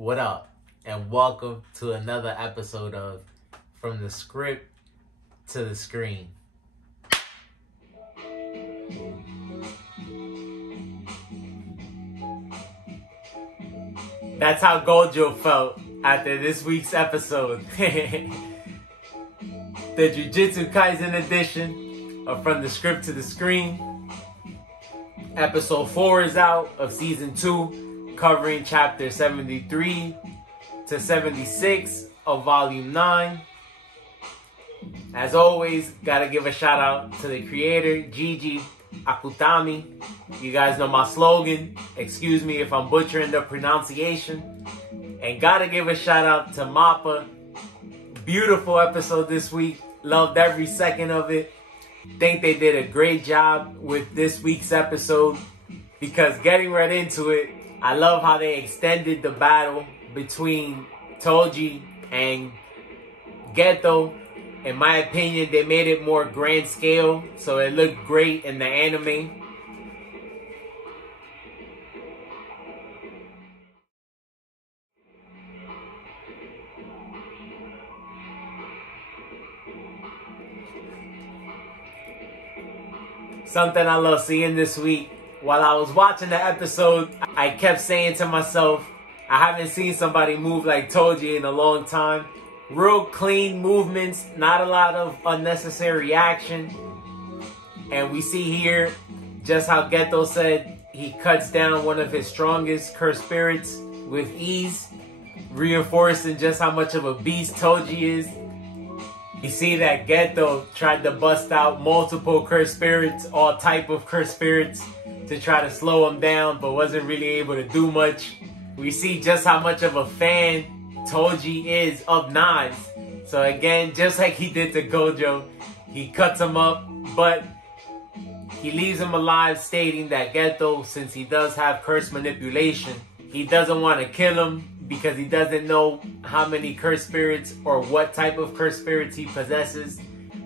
What up? And welcome to another episode of From the Script to the Screen. That's how Gojo felt after this week's episode. The Jujutsu Kaisen edition of From the Script to the Screen. Episode 4 is out of Season 2, covering Chapter 73 to 76 of Volume 9. As always, gotta give a shout out to the creator, Gege Akutami. You guys know my slogan. Excuse me if I'm butchering the pronunciation. And gotta give a shout out to Mappa. Beautiful episode this week. Loved every second of it. Think they did a great job with this week's episode. Because getting right into it, I love how they extended the battle between Toji and Geto. In my opinion, they made it more grand scale, so it looked great in the anime. Something I love seeing this week. While I was watching the episode, I kept saying to myself, I haven't seen somebody move like Toji in a long time. Real clean movements, not a lot of unnecessary action. And we see here just how Geto said he cuts down one of his strongest cursed spirits with ease, reinforcing just how much of a beast Toji is. You see that Geto tried to bust out multiple cursed spirits, all type of cursed spirits, to try to slow him down, but wasn't really able to do much. We see just how much of a fan Toji is of knives. So again, just like he did to Gojo, he cuts him up, but he leaves him alive, stating that Geto, since he does have curse manipulation, he doesn't want to kill him because he doesn't know how many cursed spirits or what type of cursed spirits he possesses.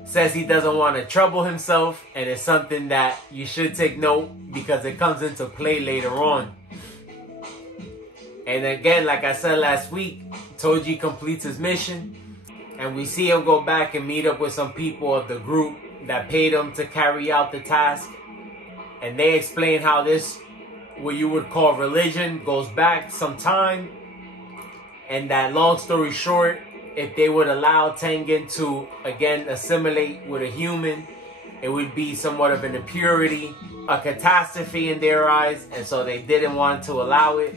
Says he doesn't want to trouble himself, and it's something that you should take note because it comes into play later on. And again, like I said last week, Toji completes his mission, and we see him go back and meet up with some people of the group that paid him to carry out the task. And they explain how this, what you would call religion, goes back some time. And that, long story short, if they would allow Tengen to, again, assimilate with a human, it would be somewhat of an impurity, a catastrophe in their eyes, and so they didn't want to allow it.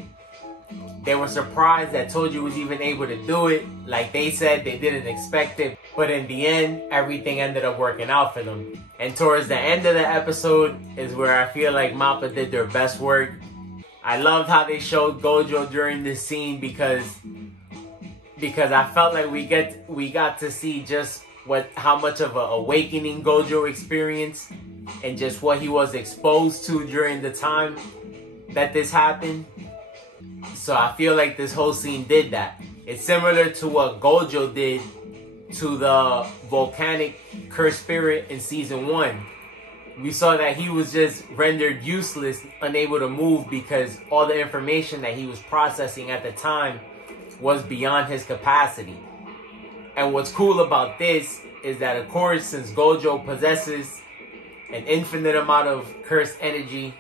They were surprised that Toji was even able to do it. Like they said, they didn't expect it. But in the end, everything ended up working out for them. And towards the end of the episode is where I feel like Mappa did their best work. I loved how they showed Gojo during this scene because I felt like we got to see just how much of an awakening Gojo experienced and just what he was exposed to during the time that this happened. So I feel like this whole scene did that. It's similar to what Gojo did to the volcanic cursed spirit in Season 1. We saw that he was just rendered useless, unable to move because all the information that he was processing at the time was beyond his capacity. And what's cool about this is that, of course, since Gojo possesses an infinite amount of cursed energy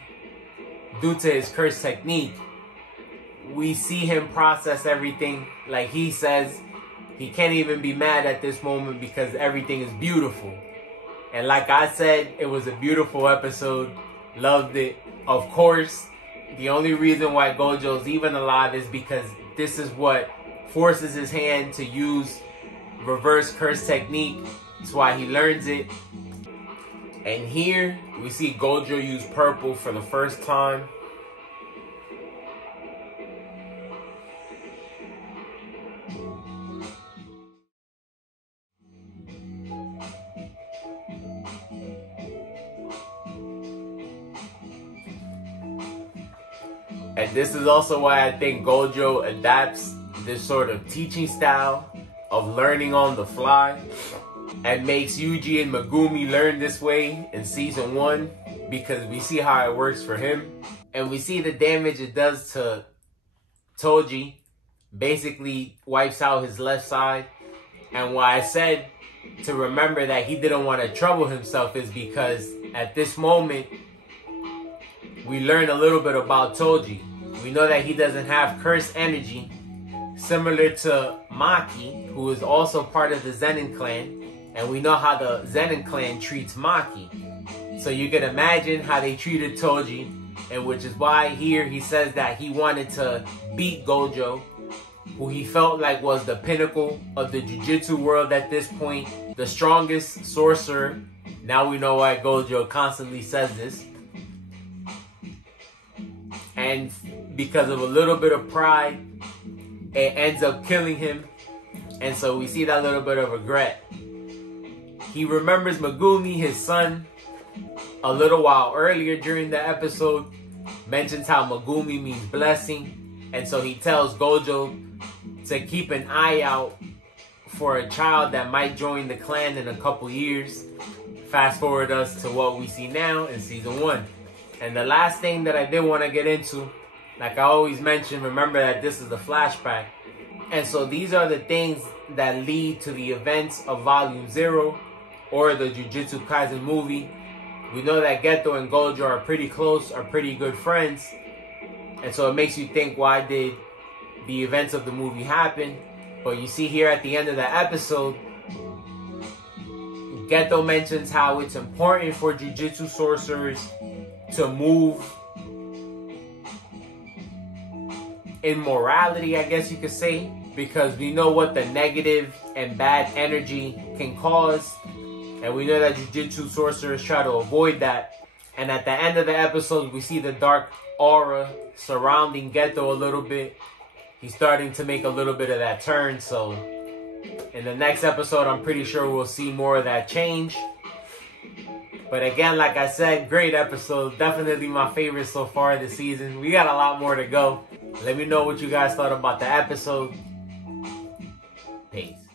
due to his cursed technique, we see him process everything. Like he says, he can't even be mad at this moment because everything is beautiful. And like I said, it was a beautiful episode. Loved it. Of course, the only reason why Gojo's even alive is because this is what forces his hand to use reverse curse technique. That's why he learns it. And here we see Gojo use purple for the first time. And this is also why I think Gojo adapts this sort of teaching style of learning on the fly and makes Yuji and Megumi learn this way in Season 1 because we see how it works for him. And we see the damage it does to Toji basically wipes out his left side. And why I said to remember that he didn't want to trouble himself is because at this moment, we learn a little bit about Toji. We know that he doesn't have cursed energy, similar to Maki, who is also part of the Zenin clan. And we know how the Zenin clan treats Maki. So you can imagine how they treated Toji, and which is why here he says that he wanted to beat Gojo, who he felt like was the pinnacle of the Jiu-Jitsu world at this point, the strongest sorcerer. Now we know why Gojo constantly says this. And because of a little bit of pride, it ends up killing him. And so we see that little bit of regret. He remembers Megumi, his son, a little while earlier during the episode, mentions how Megumi means blessing. And so he tells Gojo to keep an eye out for a child that might join the clan in a couple years. Fast forward us to what we see now in season 1. And the last thing that I did want to get into, like I always mention, remember that this is the flashback. And so these are the things that lead to the events of Volume 0 or the Jujutsu Kaisen movie. We know that Geto and Gojo are pretty close, are pretty good friends. And so it makes you think, why did the events of the movie happen? But you see here at the end of the episode, Geto mentions how it's important for Jujutsu sorcerers to move in morality, I guess you could say, because we know what the negative and bad energy can cause. And we know that Jiu-Jitsu sorcerers try to avoid that. And at the end of the episode, we see the dark aura surrounding Geto a little bit. He's starting to make a little bit of that turn. So in the next episode, I'm pretty sure we'll see more of that change. But again, like I said, great episode. Definitely my favorite so far this season. We got a lot more to go. Let me know what you guys thought about the episode. Peace.